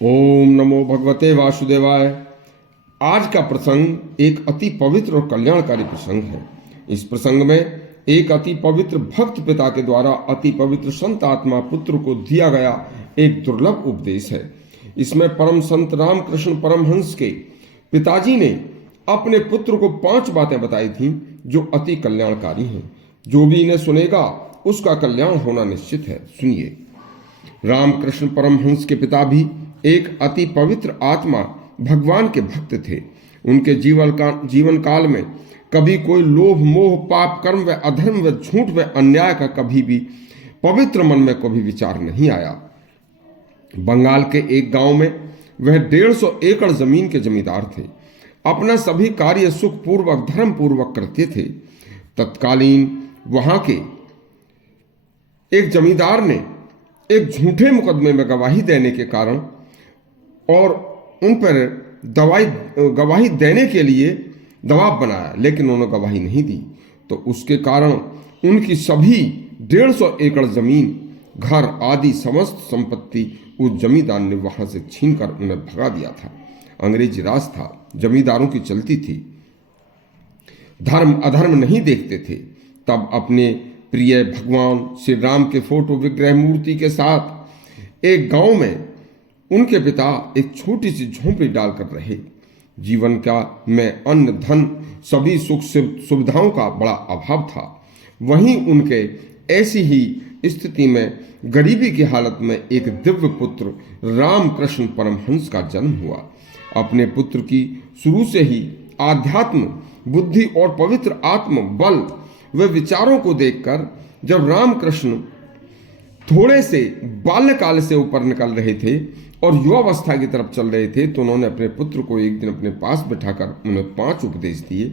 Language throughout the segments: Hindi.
ओम नमो भगवते वासुदेवाय। आज का प्रसंग एक अति पवित्र और कल्याणकारी प्रसंग है। इस प्रसंग में एक अति पवित्र भक्त पिता के द्वारा अति पवित्र संत आत्मा पुत्र को दिया गया एक दुर्लभ उपदेश है। इसमें परम संत रामकृष्ण परमहंस के पिताजी ने अपने पुत्र को 5 बातें बताई थीं जो अति कल्याणकारी हैं। जो भी इन्हें सुनेगा उसका कल्याण होना निश्चित है। सुनिए। रामकृष्ण परमहंस के पिता भी एक अति पवित्र आत्मा भगवान के भक्त थे। उनके जीवन काल में कभी कोई लोभ मोह पाप कर्म व अधर्म व झूठ व अन्याय का कभी भी पवित्र मन में कभी विचार नहीं आया। बंगाल के एक गांव में वह 150 एकड़ जमीन के जमींदार थे। अपना सभी कार्य सुख पूर्वक धर्म पूर्वक करते थे। तत्कालीन वहां के एक जमींदार ने एक झूठे मुकदमे में गवाही देने के कारण और उन पर गवाही देने के लिए दबाव बनाया, लेकिन उन्होंने गवाही नहीं दी। तो उसके कारण उनकी सभी 150 एकड़ जमीन, घर आदि समस्त संपत्ति उस जमींदार ने वहां से छीनकर उन्हें भगा दिया था। अंग्रेजी राज था, जमींदारों की चलती थी, धर्म अधर्म नहीं देखते थे। तब अपने प्रिय भगवान श्री राम के फोटो विग्रह मूर्ति के साथ एक गांव में उनके पिता एक छोटी सी झोंपड़ी डालकर रहे। जीवन का में अन्न धन सभी सुख सुविधाओं का बड़ा अभाव था। वहीं उनके ऐसी ही स्थिति में गरीबी की हालत में एक दिव्य पुत्र रामकृष्ण परमहंस का जन्म हुआ। अपने पुत्र की शुरू से ही आध्यात्म बुद्धि और पवित्र आत्म बल व विचारों को देखकर जब रामकृष्ण थोड़े से बाल्यकाल से ऊपर निकल रहे थे और युवावस्था की तरफ चल रहे थे, तो उन्होंने अपने पुत्र को एक दिन अपने पास बिठाकर उन्हें 5 उपदेश दिए।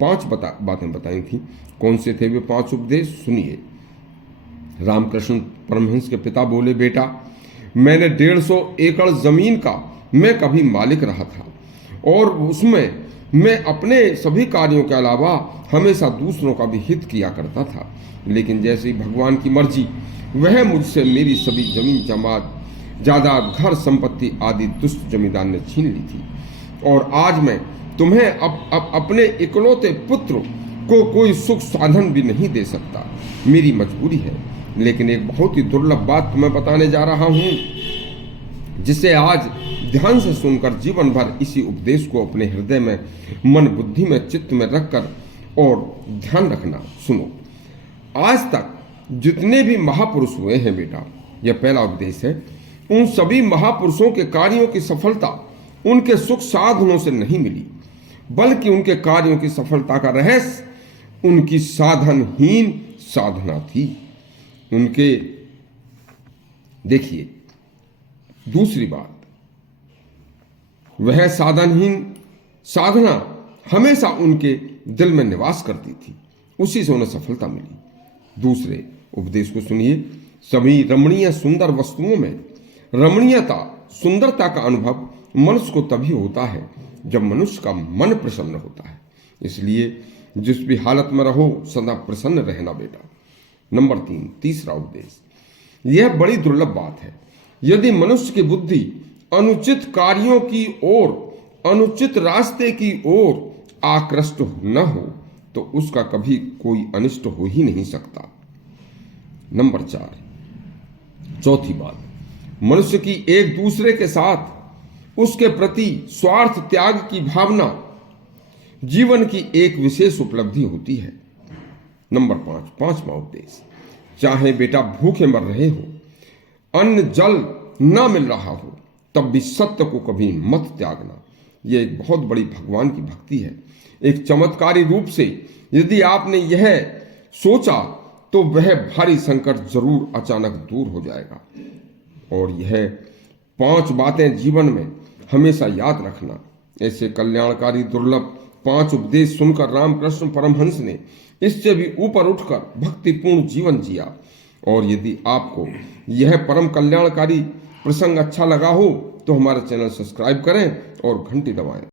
5 बातें बताई थी। कौन से थे वे 5 उपदेश? सुनिए। रामकृष्ण परमहंस के पिता बोले, बेटा, मैंने 150 एकड़ जमीन का मैं कभी मालिक रहा था और उसमें मैं अपने सभी कार्यों के अलावा हमेशा दूसरों का भी हित किया करता था। लेकिन जैसे ही भगवान की मर्जी, वह मुझसे मेरी सभी जमीन जायदाद घर संपत्ति आदि दुष्ट जमींदार ने छीन ली थी। और आज मैं तुम्हें अपने इकलौते पुत्र को कोई सुख साधन भी नहीं दे सकता। मेरी मजबूरी है। लेकिन एक बहुत ही दुर्लभ बात तुम्हें बताने जा रहा हूं, जिसे आज ध्यान से सुनकर जीवन भर इसी उपदेश को अपने हृदय में, मन बुद्धि में, चित्त में रखकर और ध्यान रखना। सुनो। आज तक जितने भी महापुरुष हुए हैं बेटा, यह पहला उपदेश है, उन सभी महापुरुषों के कार्यों की सफलता उनके सुख साधनों से नहीं मिली, बल्कि उनके कार्यों की सफलता का रहस्य उनकी साधनहीन साधना थी। उनके देखिए, दूसरी बात, वह साधनहीन साधना हमेशा उनके दिल में निवास करती थी, उसी से उन्हें सफलता मिली। दूसरे उपदेश को सुनिए। सभी रमणीय सुंदर वस्तुओं में रमणीयता सुंदरता का अनुभव मनुष्य को तभी होता है जब मनुष्य का मन प्रसन्न होता है। इसलिए जिस भी हालत में रहो सदा प्रसन्न रहना बेटा। नंबर 3, तीसरा उपदेश, यह बड़ी दुर्लभ बात है। यदि मनुष्य की बुद्धि अनुचित कार्यों की ओर, अनुचित रास्ते की ओर आकृष्ट न हो तो उसका कभी कोई अनिष्ट हो ही नहीं सकता। नंबर 4, चौथी बात, मनुष्य की एक दूसरे के साथ उसके प्रति स्वार्थ त्याग की भावना जीवन की एक विशेष उपलब्धि होती है। नंबर 5, पांचवा उपदेश, चाहे बेटा भूखे मर रहे हो, अन्न जल ना मिल रहा हो, तब भी सत्य को कभी मत त्यागना। यह एक बहुत बड़ी भगवान की भक्ति है। एक चमत्कारी रूप से यदि आपने यह सोचा तो वह भारी संकट जरूर अचानक दूर हो जाएगा। और यह 5 बातें जीवन में हमेशा याद रखना। ऐसे कल्याणकारी दुर्लभ 5 उपदेश सुनकर रामकृष्ण परमहंस ने इससे भी ऊपर उठकर भक्तिपूर्ण जीवन जिया। और यदि आपको यह परम कल्याणकारी प्रसंग अच्छा लगा हो तो हमारा चैनल सब्सक्राइब करें और घंटी दबाएं।